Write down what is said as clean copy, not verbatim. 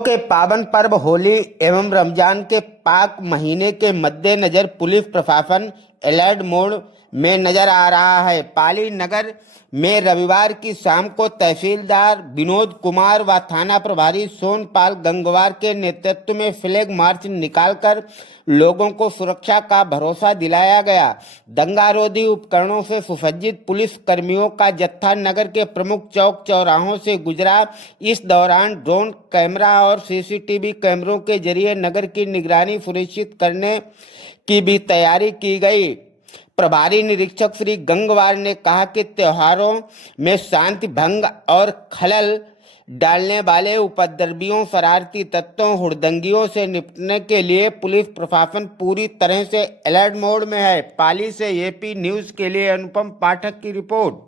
के पावन पर्व होली एवं रमजान के पाक महीने के मद्देनजर पुलिस प्रशासन अलर्ट मोड में नजर आ रहा है। पाली नगर में रविवार की शाम को तहसीलदार विनोद कुमार व थाना प्रभारी सोनपाल गंगवार के नेतृत्व में फ्लैग मार्च निकालकर लोगों को सुरक्षा का भरोसा दिलाया गया। दंगारोधी उपकरणों से सुसज्जित पुलिस कर्मियों का जत्था नगर के प्रमुख चौक चौराहों से गुजरा। इस दौरान ड्रोन कैमरा और सीसीटीवी कैमरों के जरिए नगर की निगरानी सुनिश्चित करने की भी तैयारी की गई। प्रभारी निरीक्षक श्री गंगवार ने कहा कि त्योहारों में शांति भंग और खलल डालने वाले उपद्रवियों, शरारती तत्वों, हुड़दंगियों से निपटने के लिए पुलिस प्रशासन पूरी तरह से अलर्ट मोड में है। पाली से एपी न्यूज़ के लिए अनुपम पाठक की रिपोर्ट।